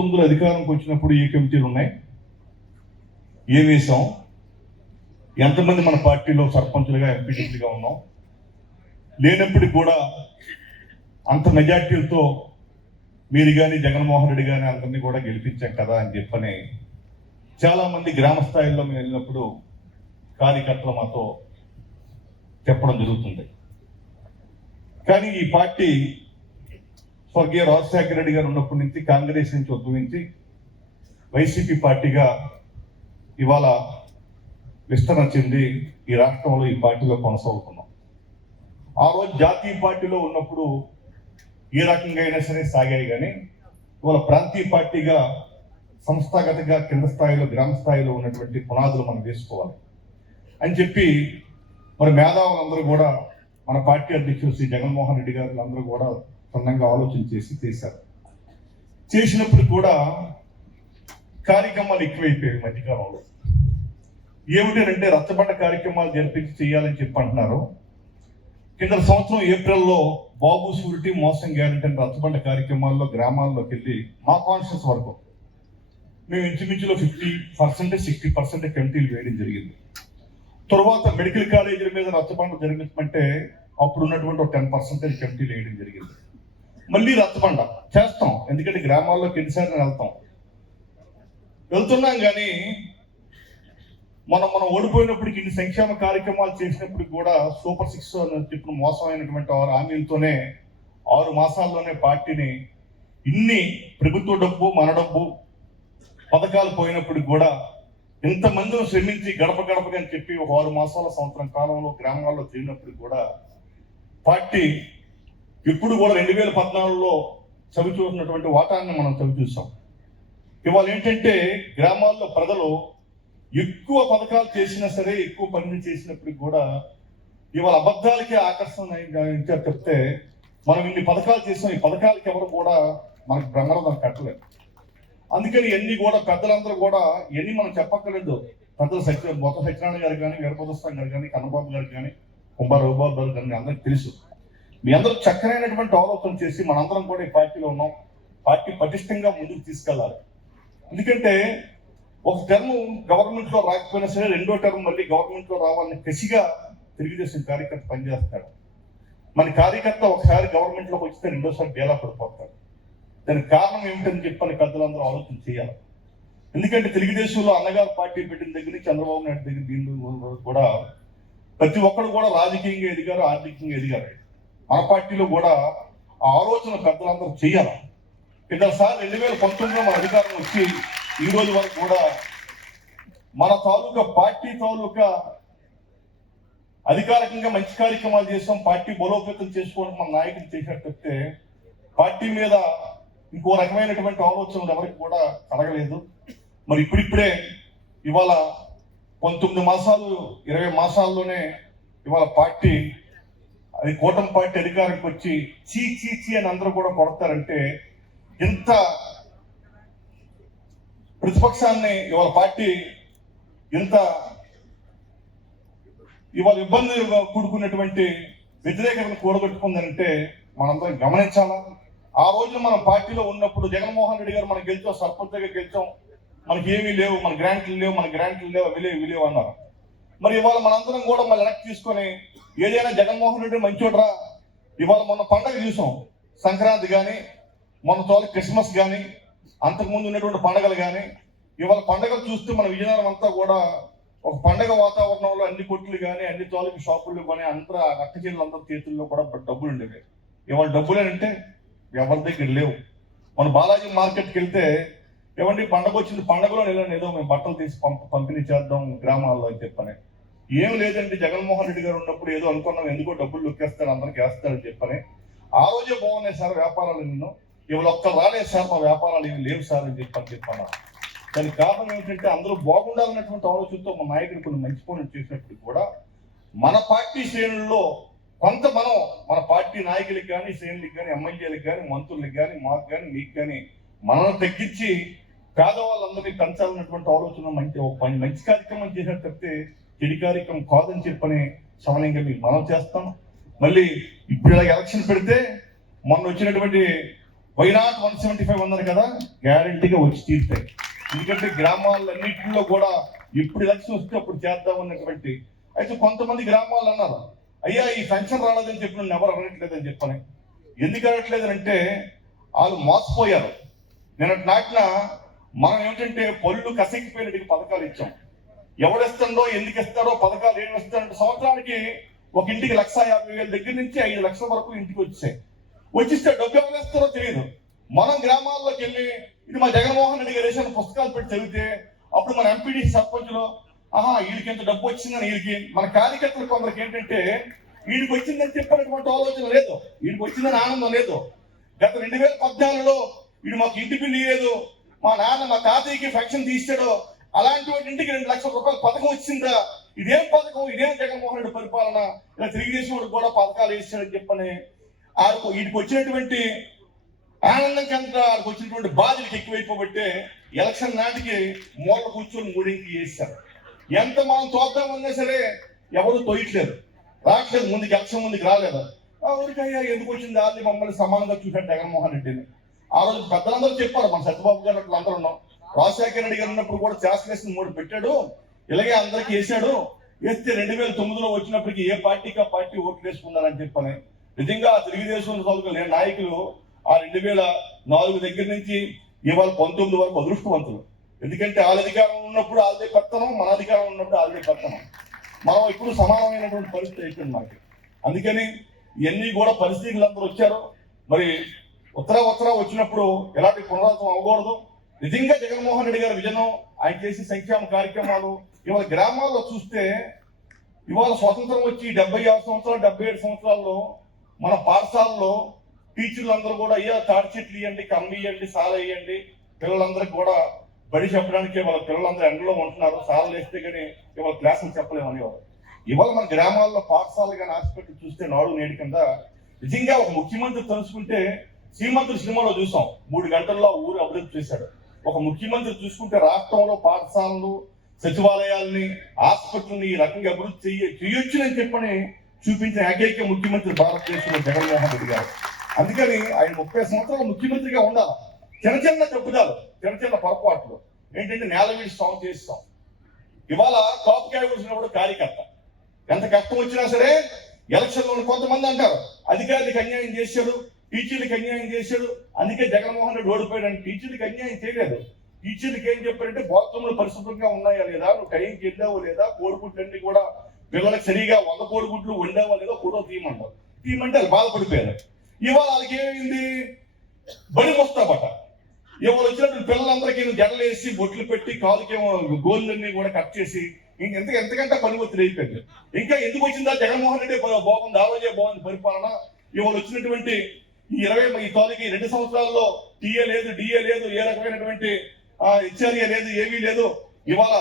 2019 అధికారంకి వచ్చినప్పుడు ఏ కమిటీలు ఉన్నాయి, ఏ వేసాం, ఎంతమంది మన పార్టీలో సర్పంచులుగా ఎంపీటీలుగా ఉన్నాం, లేనప్పటికి కూడా అంత మెజార్టీలతో మీరు కానీ జగన్మోహన్ రెడ్డి కానీ అందరినీ కూడా గెలిపించాం కదా అని చెప్పని చాలామంది గ్రామ స్థాయిలో మేము వెళ్ళినప్పుడు కార్యకర్తలు మాతో చెప్పడం జరుగుతుంది. కానీ ఈ పార్టీ స్వర్గీయ రాజశేఖర రెడ్డి గారు ఉన్నప్పటి నుంచి కాంగ్రెస్ నుంచి ఉద్భవించి వైసీపీ పార్టీగా ఇవాళ విస్తరణ చెంది ఈ రాష్ట్రంలో ఈ పార్టీలో కొనసాగుతున్నాం. ఆ రోజు జాతీయ పార్టీలో ఉన్నప్పుడు ఏ రకంగా అయినా సరే సాగాయి, కానీ ఇవాళ ప్రాంతీయ పార్టీగా సంస్థాగతంగా కింద స్థాయిలో గ్రామ స్థాయిలో ఉన్నటువంటి పునాదులు మనం వేసుకోవాలి అని చెప్పి మరి మేధావులందరూ కూడా మన పార్టీ అధ్యక్షుడు శ్రీ జగన్మోహన్ రెడ్డి గారు అందరూ కూడా క్షుణ్ణంగా ఆలోచన చేశారు. చేసినప్పుడు కూడా కార్యక్రమాలు ఎక్కువైపోయాయి మధ్యకాలంలో. ఏమిటంటే రచ్చబండ కార్యక్రమాలు జరిపించి చేయాలని చెప్పి అంటున్నారు. కింద సంవత్సరం ఏప్రిల్లో బాబు షూరిటీ మోసం గ్యారెంటీ అంటే రచ్చబండ కార్యక్రమాల్లో గ్రామాల్లోకి వెళ్ళి మా కాన్షియస్ వరకు మేము ఇంచుమించులో 50% 60% కమిటీలు వేయడం జరిగింది. తర్వాత మెడికల్ కాలేజీల మీద రచ్చబండ జరిగించమంటే అప్పుడు ఉన్నటువంటి ఒక 10% కమిటీలు వేయడం జరిగింది. మళ్ళీ రచ్చబండ చేస్తాం, ఎందుకంటే గ్రామాల్లోకి ఎన్నిసార్లు వెళ్తున్నాం. కానీ మనం ఓడిపోయినప్పటికి ఇన్ని సంక్షేమ కార్యక్రమాలు చేసినప్పటికి కూడా సూపర్ 6 అని చెప్పిన మోసమైనటువంటి 6 హామీలతోనే 6 మాసాల్లోనే పార్టీని ఇన్ని ప్రభుత్వ డబ్బు మన డబ్బు పథకాలు పోయినప్పటికి కూడా ఇంతమందిని శ్రమించి గడప గడపగా అని చెప్పి ఒక 6 మాసాల సంవత్సరం కాలంలో గ్రామాల్లో తిరిగినప్పటికి కూడా పార్టీ ఇప్పుడు కూడా 2014లో చవి చూసినటువంటి వాటాన్ని మనం చవి చూసాం. ఇవాళ ఏంటంటే గ్రామాల్లో ప్రజలు ఎక్కువ పథకాలు చేసినా సరే, ఎక్కువ పనులు చేసినప్పటికి కూడా ఇవాళ అబద్ధాలకే ఆకర్షణ ఇచ్చారు చెప్తే మనం ఇన్ని పథకాలు చేసాం, ఈ పథకాలకి ఎవరు కూడా మనకు బ్రహ్మరథం కట్టలేదు. అందుకని ఇవన్నీ కూడా పెద్దలందరూ కూడా ఇవన్నీ మనం చెప్పక్కర్లేదు. పెద్దలు బొత్స సత్యనారాయణ గారు కానీ, వీరభద్రస్వామి గారు కానీ, కన్నబాబు గారు కానీ, కుంభార రఘుబాబు గారు కానీ అందరికి తెలుసు. మీ అందరూ చక్కనైనటువంటి ఆలోచన చేసి మనందరం కూడా ఈ పార్టీలో ఉన్నాం. పార్టీ పటిష్టంగా ముందుకు తీసుకెళ్ళాలి. ఎందుకంటే ఒక టర్మ్ గవర్నమెంట్ లో రాకపోయినా సరే రెండో టర్మ్ మళ్ళీ గవర్నమెంట్ లో రావాలని కసిగా తెలుగుదేశం కార్యకర్త పనిచేస్తాడు. మన కార్యకర్త ఒకసారి గవర్నమెంట్ లోకి వచ్చితే రెండోసారి బేలా పడిపోతాడు. దానికి కారణం ఏమిటని చెప్పని పెద్దలందరూ ఆలోచన చేయాలి. ఎందుకంటే తెలుగుదేశంలో అన్నగారు పార్టీ పెట్టిన దగ్గర నుంచి చంద్రబాబు నాయుడు దగ్గర దీని కూడా ప్రతి ఒక్కరు కూడా రాజకీయంగా ఎదిగారు, ఆర్థికంగా ఎదిగారు. మన పార్టీలో కూడా ఆ ఆలోచన పెద్దలందరూ చేయాలి. ఇద్దరుసారి 2019లో మన అధికారం వచ్చి ఈ రోజు వరకు కూడా మన తాలూకా పార్టీ తాలూకా అధికారికంగా మంచి కార్యక్రమాలు చేసాం. పార్టీ బలోపేతం చేసుకోవడం మన నాయకులు చేసినట్టు చెప్తే పార్టీ మీద ఇంకో రకమైనటువంటి ఆలోచనలు ఎవరికి కూడా కలగలేదు. మరి ఇప్పుడిప్పుడే ఇవాళ 19 మాసాలు 20 మాసాల్లోనే ఇవాళ పార్టీ అది కూటమి పార్టీ అధికారానికి వచ్చి చీ చీ చీ అని అందరూ కూడా కొడతారంటే ఇంత ప్రతిపక్షాన్ని ఇవాళ పార్టీ ఇంత ఇవాళ ఇబ్బంది కూడుకున్నటువంటి వ్యతిరేకతను కూడగట్టుకుందంటే మనందరం గమనించాలా. ఆ రోజున మనం పార్టీలో ఉన్నప్పుడు జగన్మోహన్ రెడ్డి గారు మనం గెలిచాం, సర్పంచ్గా గెలిచాం, మనకి ఏమీ లేవు, మన గ్రాంట్లు లేవు, అవి లేవు అన్నారు. మరి ఇవాళ మనందరం కూడా మళ్ళీ వెనక్కి తీసుకొని ఏదైనా జగన్మోహన్ రెడ్డి మంచోడ్రా. ఇవాళ మొన్న పండగ చూసాం, సంక్రాంతి కానీ, మొన్న తోల క్రిస్మస్ కానీ, అంతకుముందు ఉన్నటువంటి పండుగలు కానీ, ఇవాళ పండుగలు చూస్తే మన విజయనగరం అంతా కూడా ఒక పండగ వాతావరణంలో అన్ని కొట్లు కానీ, అన్ని తోలకి షాపులు కానీ, అందరూ అక్కచెల్లు అందరి చేతుల్లో కూడా డబ్బులు ఉండేవి. ఇవాళ డబ్బులేనంటే ఎవరి దగ్గర లేవు. మన బాలాజీ మార్కెట్కి వెళ్తే ఏమండి పండగ వచ్చింది, పండగలో ఏదో మేము బట్టలు తీసి పంపిణీ చేద్దాం గ్రామాల్లో అని చెప్పని. ఏం లేదండి, జగన్మోహన్ రెడ్డి గారు ఉన్నప్పుడు ఏదో అనుకున్నాం, ఎందుకో డబ్బులు లొక్కేస్తారు, అందరికి వేస్తారని చెప్పని. ఆ రోజే బాగున్నాయి సార్ వ్యాపారాలు, నిన్ను ఇవాళ ఒక్కరు రాలేదు సార్, మా వ్యాపారాలు ఏమి లేవు సార్ అని చెప్పాను. దానికి కారణం ఏంటంటే అందరూ బాగుండాలన్నటువంటి ఆలోచనతో మా నాయకుడు కొన్ని మంచి పనులు చేసినప్పుడు కూడా మన పార్టీ శ్రేణుల్లో కొంత మనం మన పార్టీ నాయకులకు కానీ, శ్రేణులకు కానీ, ఎమ్మెల్యేలకు కానీ, మంత్రులకు కానీ, మాకు కానీ, మీకు కానీ మనల్ని తగ్గించి పేదవాళ్ళందరినీ పెంచాలన్నటువంటి ఆలోచన మంచి కార్యక్రమం చేసినట్టు చెప్తే చెడు కార్యక్రమం కాదని చెప్పని సమయంగా మీకు మనం చేస్తాం. మళ్ళీ ఇప్పుడు ఎలక్షన్ పెడితే మొన్న వచ్చినటువంటి వైనాట్ 175 అన్నారు కదా, గ్యారెంటీగా వచ్చి తీరుతాయి. ఎందుకంటే గ్రామాలన్నింటిలో కూడా ఎప్పుడు ఎలక్షన్ వస్తే అప్పుడు చేద్దాం అన్నటువంటి. అయితే కొంతమంది గ్రామాలు అన్నారు, అయ్యా ఈ పెన్షన్ రాలేదని చెప్పి నన్ను ఎవరు అనట్లేదని చెప్పని. ఎందుకు అనట్లేదంటే వాళ్ళు మోసపోయారు. నిన్నటి నాటిన మనం ఏమిటంటే పళ్ళు కసెక్కిపోయినట్టుగా పథకాలు ఇచ్చాం. ఎవడిస్తాడో ఎందుకు ఇస్తాడో పథకాలు ఏమి ఇస్తాడంటే సంవత్సరానికి ఒక ఇంటికి 1,50,000 దగ్గర నుంచి 5 లక్షల వరకు ఇంటికి వచ్చాయి. వచ్చిస్తే డబ్బు ఎవరు వేస్తారో తెలియదు. మనం గ్రామాల్లోకి వెళ్ళి ఇది మా జగన్మోహన్ రెడ్డి గారు వేసిన పుస్తకాలు పెట్టి చదివితే అప్పుడు మన ఎంపీడీ సర్పంచ్లో వీడికి ఎంత డబ్బు వచ్చిందని వీడికి మన కార్యకర్తలు కొందరికి ఏంటంటే వీడికి వచ్చిందని చెప్పినటువంటి ఆలోచన లేదు, వీడికి వచ్చిందని ఆనందం లేదు. గత 2014లో వీడు మాకు ఇంటి బిల్లు లేదు, మా నాన్న మా తాతయ్యకి ఫంక్షన్ తీసాడు, అలాంటి ఇంటికి 2 లక్షల రూపాయల పథకం వచ్చిందా, ఇదేం పథకం, ఇదేం జగన్మోహన్ రెడ్డి పరిపాలన, ఇలా తెలుగుదేశం వాడికి కూడా పథకాలు వేసాడని చెప్పని వీడికి వచ్చినటువంటి ఆనందం కంటే వాళ్ళకి వచ్చినటువంటి బాధలకు ఎక్కువైపోబట్టే ఎలక్షన్ నాటికి మూల కూర్చొని మూడింటికి చేశారు. ఎంత మనం తోద్దామన్నా సరే ఎవరు తోయట్లేదు, రావట్లేదు, ముందుకు ఎలక్షన్ ముందుకు రాలేదు. ఊరికయ్యా ఎందుకు వచ్చింది వాళ్ళని మమ్మల్ని సమానంగా చూశాడు జగన్మోహన్ రెడ్డిని. ఆ రోజు పెద్దలందరూ చెప్పారు, మన సత్యబాబు గారు అట్లా అందరూ ఉన్నాం, రాజశేఖర రెడ్డి గారు ఉన్నప్పుడు కూడా శాసనేషన్ 3 పెట్టాడు, ఇలాగే అందరికి వేసాడు, వేస్తే 2009లో వచ్చినప్పటికీ ఏ పార్టీకి ఆ పార్టీ ఓట్లు వేసుకున్నారని చెప్పని. నిజంగా తెలుగుదేశం చదువుకునే నాయకులు ఆ 2004 దగ్గర నుంచి ఇవాళ 19 వరకు అదృష్టవంతులు. ఎందుకంటే వాళ్ళ అధికారం ఉన్నప్పుడు వాళ్ళదే పెత్తనం, మన అధికారం ఉన్నప్పుడు వాళ్ళదే పెత్తనం. మనం ఇప్పుడు సమానమైనటువంటి పరిస్థితి అయిపోయింది మనకి. అందుకని ఇవన్నీ కూడా పరిస్థితులు అందరూ వచ్చారు. మరి ఉత్తరా వచ్చినప్పుడు ఎలాంటి పునరావృతం అవ్వకూడదు. నిజంగా జగన్మోహన్ రెడ్డి గారి విజనం, ఆయన చేసే సంక్షేమ కార్యక్రమాలు ఇవాళ గ్రామాల్లో చూస్తే, ఇవాళ స్వతంత్రం వచ్చి 76 సంవత్సరాలు 77 సంవత్సరాల్లో మన పాఠశాలలో టీచర్లు అందరూ కూడా అయ్యా తాడి చెట్లు ఇవ్వండి, కమ్మి ఇవ్వండి, సాల ఇవ్వండి, పిల్లలందరికీ కూడా బడి చెప్పడానికి వాళ్ళ పిల్లలందరూ ఎండలో ఉంటున్నారు, సాలలు వేస్తే కానీ ఇవాళ క్లాసులు చెప్పలేమనేవారు. ఇవాళ మన గ్రామాల్లో పాఠశాల కానీ హాస్పిటల్ చూస్తే నాడు నేడు కింద నిజంగా ఒక ముఖ్యమంత్రి తలుచుకుంటే శ్రీమంతుడు సినిమాలో చూసాం, 3 గంటల్లో ఊరు అభివృద్ధి చేశాడు. ఒక ముఖ్యమంత్రి చూసుకుంటే రాష్ట్రంలో పాఠశాలలు, సచివాలయాల్ని, హాస్పిటల్ని ఈ రకంగా అభివృద్ధి చేయొచ్చునని చెప్పని చూపించిన ఏకైక ముఖ్యమంత్రి భారతదేశంలో జగన్మోహన్ రెడ్డి గారు. అందుకని ఆయన 30 సంవత్సరాలు ముఖ్యమంత్రిగా ఉండాలి. చిన్న తప్పుదాలు, చిన్న పొరపాట్లు ఏంటంటే నేల వీడి సాగు చేస్తాం. ఇవాళ కాపుకాయ వచ్చినప్పుడు కార్యకర్త ఎంత కష్టం వచ్చినా సరే ఎలక్షన్లో కొంతమంది అంటారు అధికారులకు అన్యాయం చేశాడు, టీచర్లకు అన్యాయం చేశాడు, అందుకే జగన్మోహన్ రెడ్డి ఓడిపోయాడు అని. టీచర్లకు అన్యాయం చేయలేదు. టీచర్లకు ఏం చెప్పారంటే బాత్రూంలు పరిశుభ్రంగా ఉన్నాయా లేదా, నువ్వు టైంకి వెళ్ళావో లేదా, కోడిగుడ్లన్నీ కూడా పిల్లలకు సరిగా 100 కోడిగుడ్లు వండావా లేదా కూడా తీయమంటారు. తీయమంటే వాళ్ళు బాధపడిపోయారు. ఇవాళ వాళ్ళకి ఏమైంది, బడి వస్తాబట. ఇవాళ వచ్చినప్పుడు పిల్లలందరికీ జడలు వేసి బొట్లు పెట్టి కాలుకేమో గోళ్ళన్నీ కూడా కట్ చేసి ఎంతకంటే పని ఒత్తిడి అయిపోయింది. ఇంకా ఎందుకు వచ్చిందా జగన్మోహన్ రెడ్డి బాగుంది, ఆ రోజే బాగుంది పరిపాలన. ఇవాళ వచ్చినటువంటి ఈ 2 సంవత్సరాల్లో టీఏ లేదు, డిఏ లేదు, ఏ రకమైనటువంటి హెచ్ఆర్ఏ లేదు, ఏమీ లేదు. ఇవాళ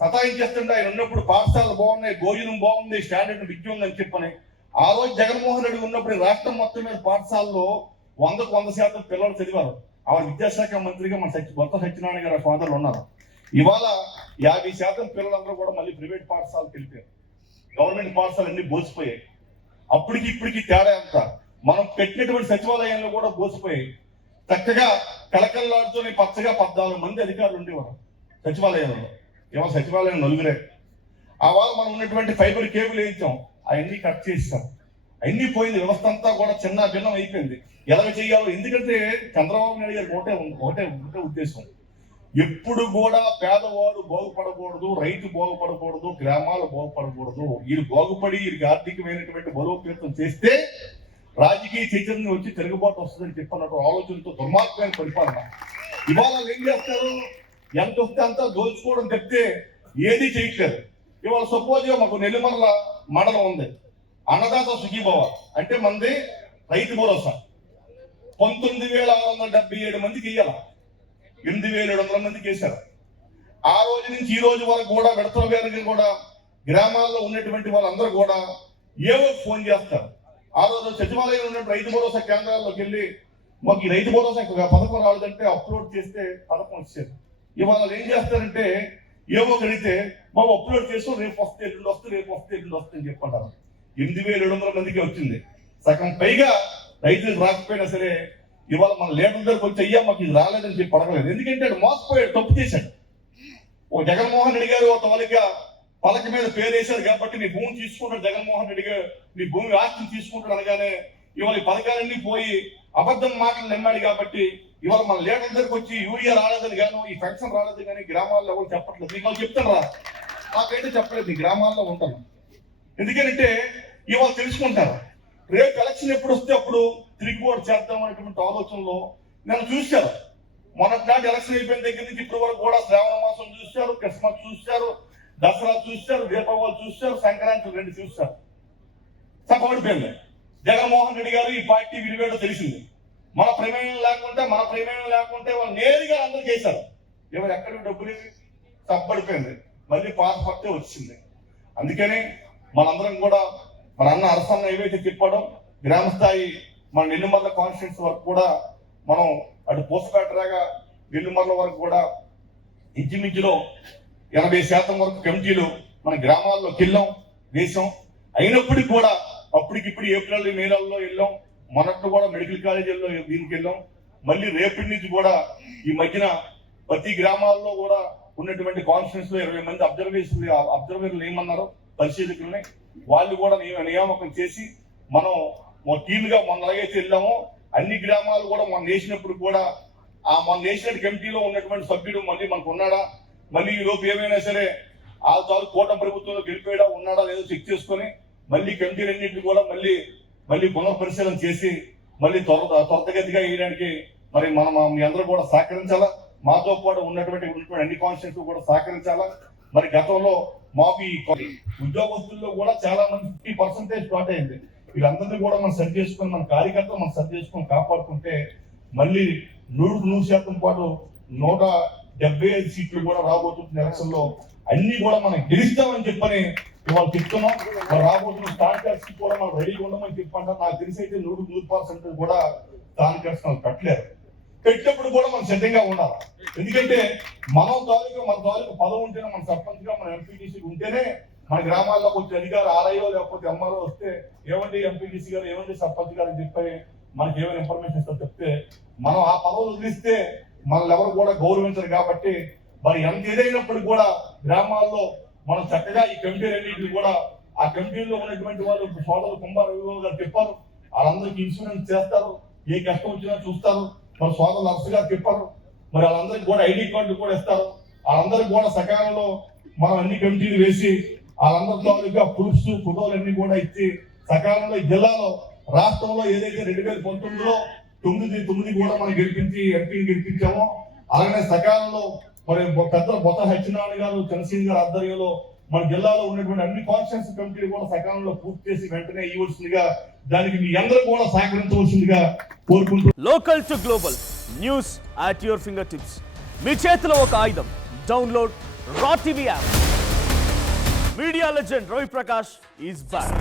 సతాయించేస్తుంటే ఆయన ఉన్నప్పుడు పాఠశాలలు బాగున్నాయి, భోజనం బాగుంది, స్టాండర్డ్ విద్య ఉందని చెప్పని. ఆ రోజు జగన్మోహన్ రెడ్డి ఉన్నప్పుడు రాష్ట్రం మొత్తం మీద పాఠశాలలో 100% పిల్లలు చదివారు. ఆవిడ విద్యాశాఖ మంత్రిగా మన బొత్స సత్యనారాయణ గారి ఫాదర్లు ఉన్నారు. ఇవాళ 50% పిల్లలందరూ కూడా మళ్ళీ ప్రైవేట్ పాఠశాలకు వెళ్ళిపోయారు. గవర్నమెంట్ పాఠశాలలు అన్ని బోసిపోయాయి. అప్పటికి ఇప్పటికి తేడా ఎంత, మనం పెట్టినటువంటి సచివాలయంలో కూడా బోసిపోయాయి. చక్కగా కలకల్లాడుతూనే పచ్చగా 14 మంది అధికారులు ఉండేవారు సచివాలయంలో. ఇవాళ సచివాలయం 4. ఆ వాళ్ళు మనం ఉన్నటువంటి ఫైబర్ కేబుల్ వేయించాం, అవన్నీ కట్ చేస్తాం, అన్నీ పోయింది. వ్యవస్థ అంతా కూడా చిన్న భిన్నం అయిపోయింది. ఎలాగ చేయాలో, ఎందుకంటే చంద్రబాబు నాయుడు గారికి ఒకటే ఉద్దేశం, ఎప్పుడు కూడా పేదవాడు బాగుపడకూడదు, రైతు బాగుపడకూడదు, గ్రామాలు బాగుపడకూడదు. వీరు బాగుపడి వీరికి ఆర్థికమైనటువంటి బలోపేతం చేస్తే రాజకీయ చైతన్యం వచ్చి తిరుగుబాటు వస్తుందని చెప్పినట్టు ఆలోచనతో దుర్మార్గమైన పరిపాలన. ఇవాళ ఏం చేస్తారు, ఎంత వస్తే అంతా దోచుకోవడం తప్పితే ఏది చేయట్లేదు. ఇవాళ సపోజ్ మాకు నెల్లిమర్ల మండలం ఉంది, అన్నదాత సుఖీభవ అంటే మంది రైతు భరోసా 19,677 మందికి ఇయ్యాల, 8,700 మందికి వేశారు. ఆ రోజు నుంచి ఈ రోజు వరకు కూడా విడతల గారికి కూడా గ్రామాల్లో ఉన్నటువంటి వాళ్ళందరూ కూడా ఏవో ఫోన్ చేస్తారు. ఆ రోజు సచివాలయం ఉన్న రైతు భరోసా కేంద్రాల్లోకి వెళ్ళి మాకు ఈ రైతు భరోసా పథకం రాలేదంటే అప్లోడ్ చేస్తే పథకం వచ్చేది. ఇవాళ ఏం చేస్తారంటే ఏవో కడితే మాకు అప్లోడ్ చేస్తూ రేపు వస్తే ఎల్లుండి వస్తే, రేపు వస్తే ఎల్లుండి వస్తుందని చెప్పంటారు. 8,700 మందికి వచ్చింది. సగం పైగా రైతులకు రాకపోయినా సరే ఇవాళ మన లీడర్ దగ్గరికి వచ్చి అయ్యా మాకు ఇది రాలేదని చెప్పి అడగలేదు. ఎందుకంటే అది మోసపోయాడు, తప్పు చేశాడు. ఓ జగన్మోహన్ రెడ్డి గారు ఒక వాళ్ళగా పలక మీద పేరు వేశారు కాబట్టి నీ భూమి తీసుకుంటాడు జగన్మోహన్ రెడ్డి గారు, నీ భూమి ఆస్తిని తీసుకుంటాడు అనగానే ఇవాళ ఈ పథకాలన్నీ పోయి అబద్ధం మాటలు నమ్మాడు కాబట్టి ఇవాళ మన లీడర్ దగ్గరికి వచ్చి యూరియా రాలేదని గాను, ఈ పెన్షన్ రాలేదు కానీ గ్రామాల్లో ఎవరు చెప్పట్లేదు. మీకు వాళ్ళు చెప్తాను రా, నాకైతే చెప్పలేదు, ఈ గ్రామాల్లో ఉంటాను. ఎందుకంటే ఇవాళ తెలుసుకుంటారు. రేపు ఎలక్షన్ ఎప్పుడు వస్తే అప్పుడు తిరుగుబాటు చేద్దాం అనేటువంటి ఆలోచనలో నేను చూశారు. మొన్నటి నాటి ఎలక్షన్ అయిపోయిన దగ్గర నుంచి ఇప్పటి వరకు కూడా శ్రావణ మాసం చూశారు, క్రిస్మస్ చూశారు, దసరా చూశారు, దీపావళి చూశారు, సంక్రాంతి 2 చూశారు. సగపడిపోయింది. జగన్మోహన్ రెడ్డి గారు ఈ పార్టీ విడివేయడం తెలిసింది. మన ప్రమేయం లేకుంటే వాళ్ళు నేరుగా అందరూ చేశారు. ఎవరు ఎక్కడ డబ్బులు తప్పడిపోయింది. మళ్ళీ పాత పట్టే వచ్చింది. అందుకని మనందరం కూడా మన అన్న అరసన్న ఏవైతే చెప్పాడో గ్రామ స్థాయి మన నెల్లిమర్ల కాన్స్టిట్యూన్స్ వరకు కూడా మనం అటు పోస్టుపేటరాగా నెల్లిమర్ల వరకు కూడా ఇంచుమించులో 80% వరకు కమిటీలు మన గ్రామాల్లోకి వెళ్ళాం, వేసాం. అయినప్పటికీ కూడా అప్పటికిప్పుడు ఏప్రిల్ మే నెలలో వెళ్ళాం. మొన్నట్టు కూడా మెడికల్ కాలేజీల్లో దీనికి వెళ్ళాం. మళ్ళీ రేపటి నుంచి కూడా ఈ మధ్యన ప్రతి గ్రామాల్లో కూడా ఉన్నటువంటి కాన్స్టిట్యూన్స్ లో 20 మంది అబ్జర్వర్లు ఏమన్నారు పరిశీలకుల్ని వాళ్ళు కూడా నియామకం చేసి మనం టీమ్ గా మొన్న ఎలాగైతే వెళ్ళామో అన్ని గ్రామాలు కూడా మొన్న వేసినప్పుడు కూడా ఆ మొన్న వేసిన కమిటీలో ఉన్నటువంటి సభ్యుడు మళ్ళీ మనకు ఉన్నాడా, మళ్ళీ ఈ లోపు ఏమైనా సరే ఆ తాలూ కూటమి ప్రభుత్వంలో గెలిపోయాడా ఉన్నాడా లేదో చెక్ చేసుకొని మళ్ళీ కమిటీలన్నింటినీ కూడా మళ్ళీ పునఃపరిశీలన చేసి మళ్ళీ త్వరగతిగా వేయడానికి మరి మనం మీ అందరూ కూడా సహకరించాలా. మాతో పాటు ఉన్నటువంటి అన్ని కాన్స్టిట్యూన్స్ కూడా సహకరించాలా. మరి గతంలో మాకు ఈ ఉద్యోగస్తుల్లో కూడా చాలా మంది 50% స్టార్ట్ అయింది. వీళ్ళందరినీ కూడా మనం సరి చేసుకొని మన కార్యకర్తలు మనం సరి చేసుకొని కాపాడుకుంటే మళ్ళీ 100% పాటు 175 సీట్లు కూడా రాబోతున్న ఎలక్షన్ లో అన్ని కూడా మనం గెలుస్తామని చెప్పని ఇవాళ చెప్తున్నాం. మరి రాబోతున్న స్టార్టర్స్ కూడా మనం రెడీగా ఉండమని చెప్పంటారు. నాకు తెలిసి అయితే 100% కూడా స్థానిక కట్టలేరు. పెట్టినప్పుడు కూడా మనం సిద్ధంగా ఉండాలి. ఎందుకంటే మన తాలూకు పదవి ఉంటేనే మన సర్పంచ్ గా మన ఎంపీటీసీ ఉంటేనే మన గ్రామాల్లో కొంచెం అధికారు ఆర్ఐఓ లేకపోతే ఎంఆర్ఓ వస్తే ఏమండి ఎంపీటీసీ గారు ఏమండి సర్పంచ్ గారు అని చెప్పి మనకి ఏమైనా ఇన్ఫర్మేషన్ ఇస్తా చెప్తే మనం ఆ పదవులు వదిలిస్తే మనల్ని ఎవరు కూడా గౌరవించరు. కాబట్టి మరి ఎంత ఏదైనప్పుడు కూడా గ్రామాల్లో మనం చక్కగా ఈ కమిటీలన్నింటినీ కూడా ఆ కమిటీల్లో ఉన్నటువంటి వాళ్ళు సోదరులు కుంభారావు గారు చెప్పారు, వాళ్ళందరికీ ఇన్సూరెన్స్ చేస్తారు, ఏ కష్టం వచ్చినా చూస్తారు. మన సోదరులు అరసుగా చెప్పారు, మరి వాళ్ళందరికీ కూడా ఐడి కార్డు కూడా ఇస్తారు. వాళ్ళందరికీ కూడా సకాలంలో మనం అన్ని కమిటీలు వేసి వాళ్ళందరితో ప్రూఫ్స్ ఫోటోలు అన్ని కూడా ఇచ్చి సకాలంలో ఈ జిల్లాలో రాష్ట్రంలో ఏదైతే 2019లో 9 కూడా మనం గెలిపించి ఎంపీని గెలిపించామో అలాగే సకాలంలో మరి పెద్ద బొత్త సత్యనారాయణ గారు చంద్రశేఖర్ గారి ఆధ్వర్యంలో మన జిల్లాలో ఉన్నటువంటి అన్ని కాన్స్టిట్యూన్సీ కమిటీలు కూడా సకాలంలో పూర్తి చేసి వెంటనే ఇవ్వాల్సిందిగా దానికి మీ అందరూ కూడా సహకరించవలసిందిగా కోరుకుంటూ local to global news at your fingertips. మీ చేతిలో ఒక ఆయుధం. Download raw TV app. Media legend Ravi Prakash is back.